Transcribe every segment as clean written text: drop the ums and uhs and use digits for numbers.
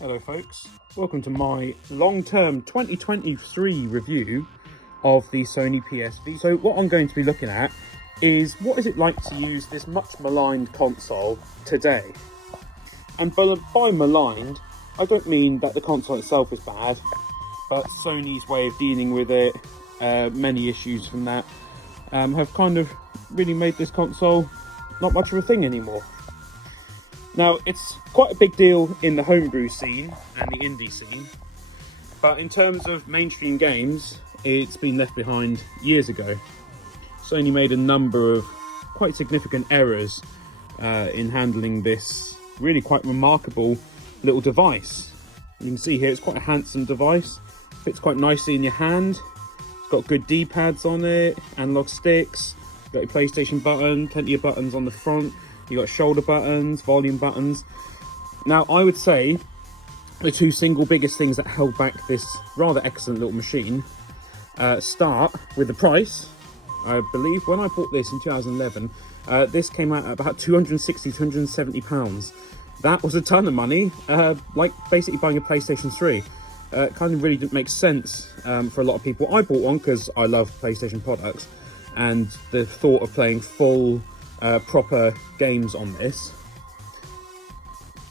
Hello folks, welcome to my long-term 2023 review of the Sony PSVita. So what I'm going to be looking at is what is it like to use this much maligned console today. And by maligned, I don't mean that the console itself is bad, but Sony's way of dealing with it, many issues from that, have kind of really made this console not much of a thing anymore. Now, it's quite a big deal in the homebrew scene and the indie scene, but in terms of mainstream games, it's been left behind years ago. Sony made a number of quite significant errors in handling this really quite remarkable little device. You can see here it's quite a handsome device, fits quite nicely in your hand, it's got good D-pads on it, analog sticks, got your PlayStation button, plenty of buttons on the front. You got shoulder buttons, volume buttons. Now, I would say the two single biggest things that held back this rather excellent little machine start with the price. I believe when I bought this in 2011, this came out at about £260, £270. That was a ton of money, like basically buying a PlayStation 3. It kind of really didn't make sense for a lot of people. I bought one because I love PlayStation products, and the thought of playing full proper games on this.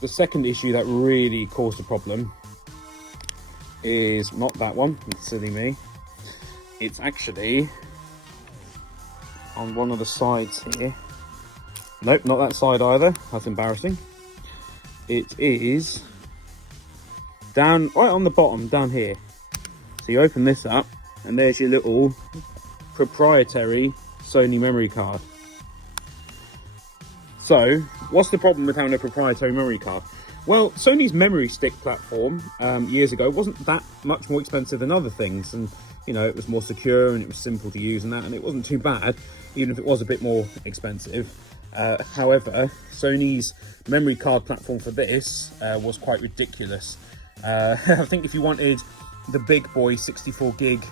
The second issue that really caused a problem is not that one, it's silly me. It's actually on one of the sides here. Nope, not that side either, that's embarrassing. It is down right on the bottom, down here. So you open this up and there's your little proprietary Sony memory card. So, what's the problem with having a proprietary memory card? Well, Sony's memory stick platform years ago wasn't that much more expensive than other things, and you know, it was more secure and it was simple to use and that, and it wasn't too bad, even if it was a bit more expensive. However, Sony's memory card platform for this was quite ridiculous. I think if you wanted the big boy 64 gig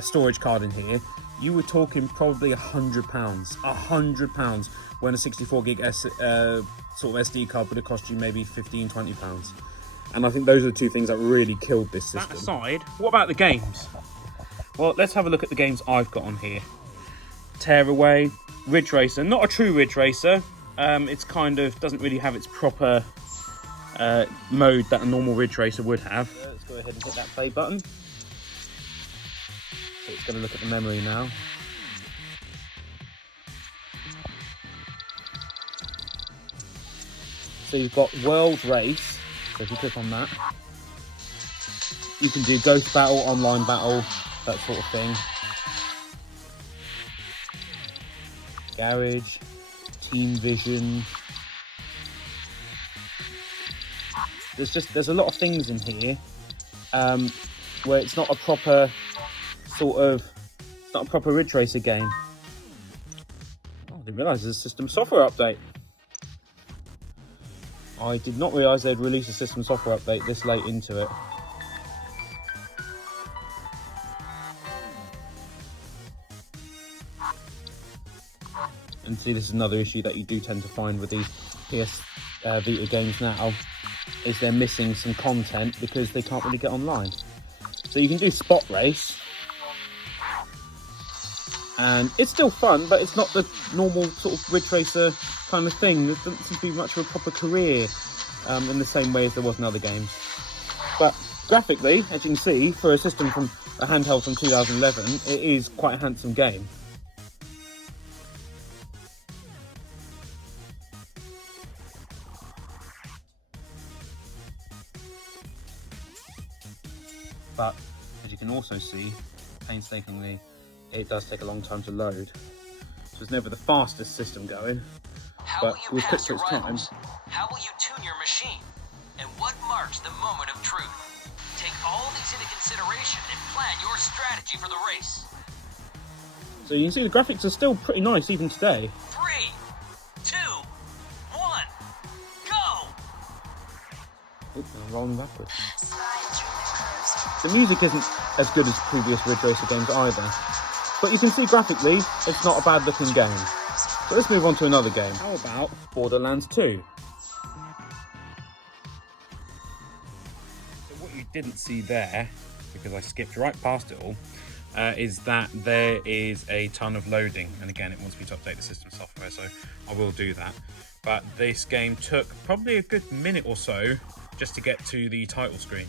storage card in here, you were talking probably £100, £100, when a 64 gig sort of SD card would have cost you maybe £15–20. And I think those are the two things that really killed this system. That aside, what about the games? Well, let's have a look at the games I've got on here. Tearaway, Ridge Racer, not a true Ridge Racer. It's kind of doesn't really have its proper mode that a normal Ridge Racer would have. Let's go ahead and hit that play button. So it's going to look at the memory now. So you've got World Race, so if you click on that, you can do Ghost Battle, Online Battle, that sort of thing. Garage, Team Vision. There's a lot of things in here where it's not a proper it's not a proper Ridge Racer game. Oh, I didn't realise there's a system software update. I did not realise they'd release a system software update this late into it. And see, this is another issue that you do tend to find with these PS Vita games now, is they're missing some content because they can't really get online. So you can do Spot Race, and it's still fun, but it's not the normal sort of Ridge Racer kind of thing. There doesn't seem to be much of a proper career in the same way as there was in other games. But graphically, as you can see, for a system from a handheld from 2011, it is quite a handsome game. But as you can also see, painstakingly, it does take a long time to load. So it's never the fastest system going. How will you pass your rivals? How will you tune your machine? And what marks the moment of truth? Take all these into consideration and plan your strategy for the race. So you can see the graphics are still pretty nice even today. 3, 2, 1, go! Oops, I'm rolling backwards. The music isn't as good as previous Ridge Racer games either, but you can see graphically it's not a bad looking game. So let's move on to another game. How about Borderlands 2? what you didn't see there, because I skipped right past it all, is that there is a ton of loading, and again it wants me to update the system software, so I will do that. But this game took probably a good minute or so just to get to the title screen,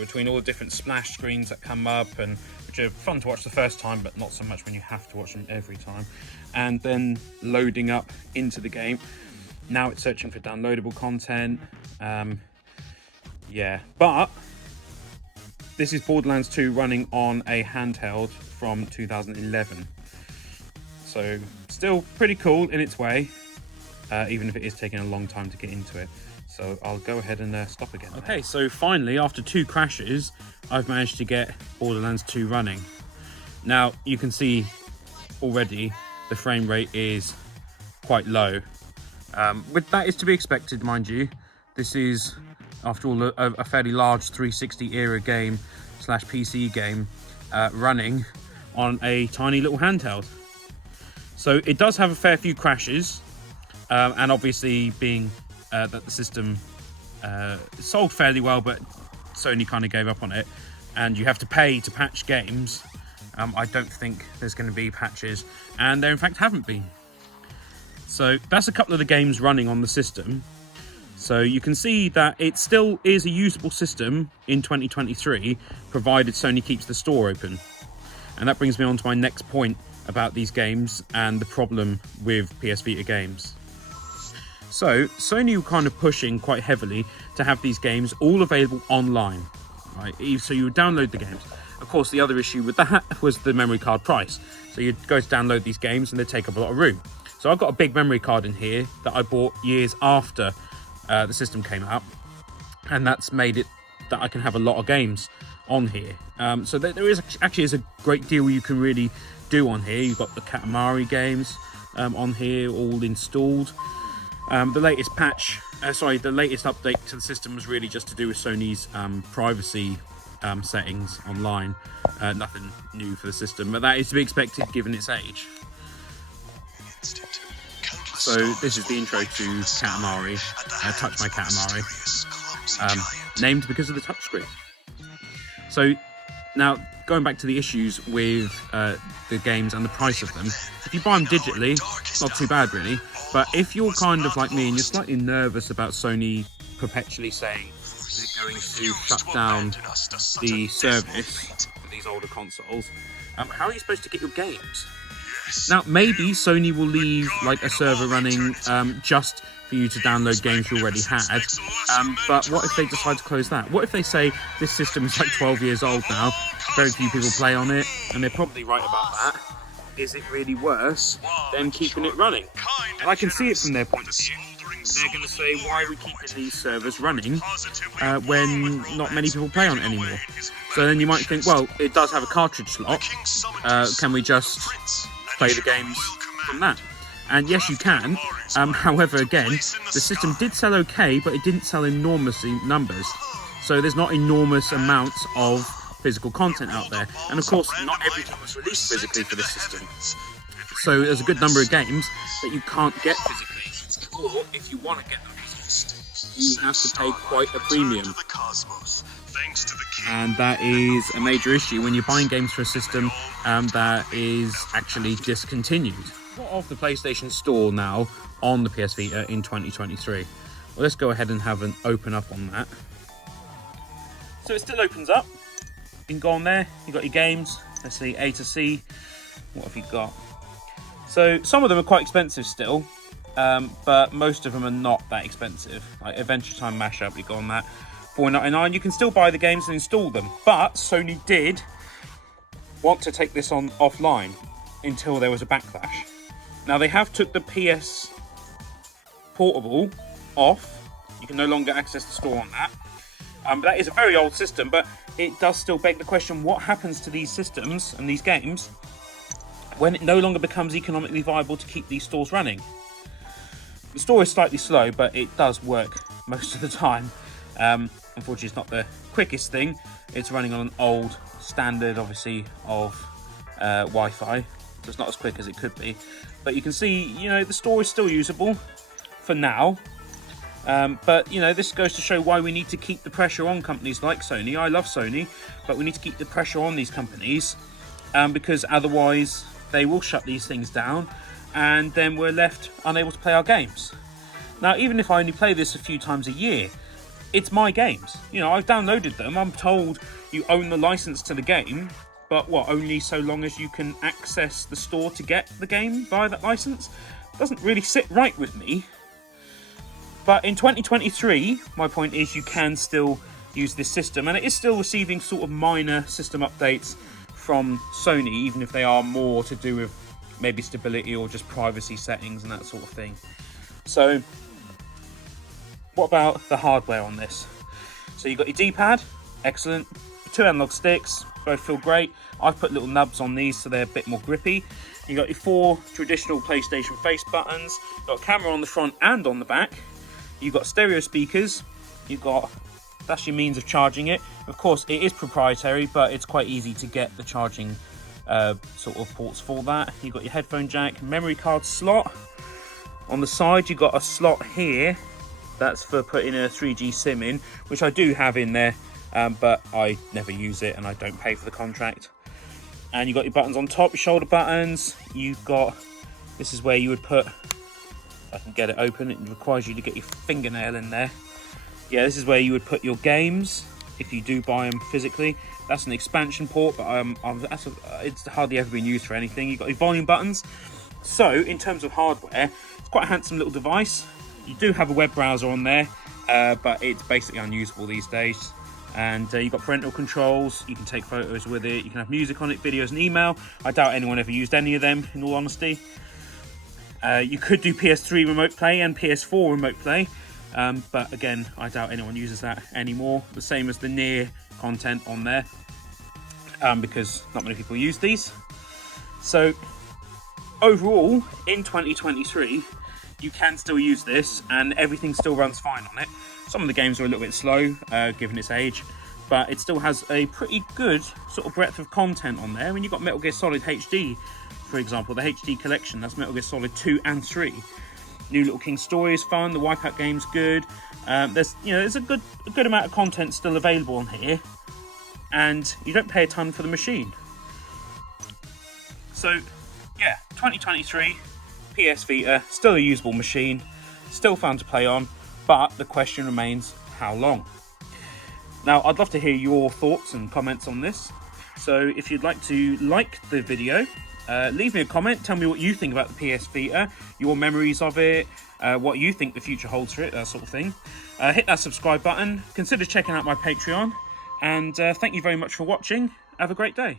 between all the different splash screens that come up, and which are fun to watch the first time but not so much when you have to watch them every time, and then loading up into the game. Now it's searching for downloadable content. Yeah, but this is Borderlands 2 running on a handheld from 2011. So still pretty cool in its way, even if it is taking a long time to get into it. So I'll go ahead and stop again. Okay, so finally, after 2 crashes, I've managed to get Borderlands 2 running. Now, you can see already the frame rate is quite low. That is to be expected, mind you. This is, after all, a fairly large 360 era game / PC game running on a tiny little handheld. So it does have a fair few crashes, and obviously being that the system sold fairly well, but Sony kind of gave up on it, and you have to pay to patch games. I don't think there's going to be patches, and there in fact haven't been. So that's a couple of the games running on the system. So you can see that it still is a usable system in 2023, provided Sony keeps the store open. And that brings me on to my next point about these games and the problem with PS Vita games. So Sony were kind of pushing quite heavily to have these games all available online, right? So you would download the games. Of course, the other issue with that was the memory card price. So you'd go to download these games and they take up a lot of room. So I've got a big memory card in here that I bought years after the system came out, and that's made it that I can have a lot of games on here. So there is a great deal you can really do on here. You've got the Katamari games on here all installed. The latest the latest update to the system was really just to do with Sony's privacy settings online. Nothing new for the system, but that is to be expected given its age. So this is the intro to Katamari, Touch My Katamari, named because of the touchscreen. So now, going back to the issues with the games and the price of them, if you buy them digitally, it's not too bad really, but if you're kind of like me and you're slightly nervous about Sony perpetually saying they're going to shut down the service for these older consoles, how are you supposed to get your games? Now, maybe Sony will leave like a server running just for you to download games you already had, but what if they decide to close that? What if they say this system is like 12 years old now, very few people play on it, and they're probably right about that. Is it really worse than keeping it running? And I can see it from their point of view. They're going to say, why are we keeping these servers running when not many people play on it anymore? So then you might think, well, it does have a cartridge slot. Can we just play the games from that? And yes, you can. However, again, the system did sell okay, but it didn't sell enormous numbers. So there's not enormous amounts of physical content out there. And of course, not everything was released physically for this system. So there's a good number of games that you can't get physically. Or if you want to get them physically, you have to pay quite a premium. And that is a major issue when you're buying games for a system that is actually discontinued. What of the PlayStation Store now on the PS Vita in 2023? Well, let's go ahead and have an open up on that. So it still opens up. You can go on there, you've got your games. Let's see, A to C. What have you got? So some of them are quite expensive still, but most of them are not that expensive. Like Adventure Time Mashup, you go on that, $4.99. You can still buy the games and install them, but Sony did want to take this on offline until there was a backlash. Now they have took the PS Portable off. You can no longer access the store on that. But that is a very old system, but it does still beg the question, what happens to these systems and these games when it no longer becomes economically viable to keep these stores running? The store is slightly slow, but it does work most of the time. Unfortunately, it's not the quickest thing. It's running on an old standard, obviously, of Wi-Fi, so it's not as quick as it could be. But you can see, you know, the store is still usable for now. But, you know, this goes to show why we need to keep the pressure on companies like Sony. I love Sony, but we need to keep the pressure on these companies because otherwise they will shut these things down and then we're left unable to play our games. Now, even if I only play this a few times a year, it's my games. You know, I've downloaded them. I'm told you own the license to the game, but what, only so long as you can access the store to get the game via that license? Doesn't really sit right with me. But in 2023, my point is you can still use this system, and it is still receiving sort of minor system updates from Sony, even if they are more to do with maybe stability or just privacy settings and that sort of thing. So, what about the hardware on this? So you've got your D-pad, excellent. 2 analog sticks, both feel great. I've put little nubs on these so they're a bit more grippy. You've got your 4 traditional PlayStation face buttons. You've got a camera on the front and on the back. You've got stereo speakers. That's your means of charging it. Of course, it is proprietary, but it's quite easy to get the charging sort of ports for that. You've got your headphone jack, memory card slot. On the side, you've got a slot here. That's for putting a 3G SIM in, which I do have in there, but I never use it and I don't pay for the contract. And you've got your buttons on top, your shoulder buttons. This is where you would put, if I can get it open, it requires you to get your fingernail in there. Yeah, this is where you would put your games if you do buy them physically. That's an expansion port, but it's hardly ever been used for anything. You've got your volume buttons. So, in terms of hardware, it's quite a handsome little device. You do have a web browser on there, but it's basically unusable these days. And you've got parental controls, you can take photos with it, you can have music on it, videos and email. I doubt anyone ever used any of them, in all honesty. You could do PS3 remote play and PS4 remote play, but again, I doubt anyone uses that anymore. The same as the near content on there, because not many people use these. So, overall, in 2023, you can still use this and everything still runs fine on it. Some of the games are a little bit slow, given its age, but it still has a pretty good sort of breadth of content on there. When you've got Metal Gear Solid HD, for example, the HD collection, that's Metal Gear Solid 2 and 3. New Little King Story is fun, the Wipeout game's good. There's a good amount of content still available on here, and you don't pay a ton for the machine. So, yeah, 2023. PS Vita, still a usable machine, still fun to play on, but the question remains, how long? Now, I'd love to hear your thoughts and comments on this. So if you'd like to like the video, leave me a comment, tell me what you think about the PS Vita, your memories of it, what you think the future holds for it, that sort of thing. Hit that subscribe button, consider checking out my Patreon, and thank you very much for watching. Have a great day.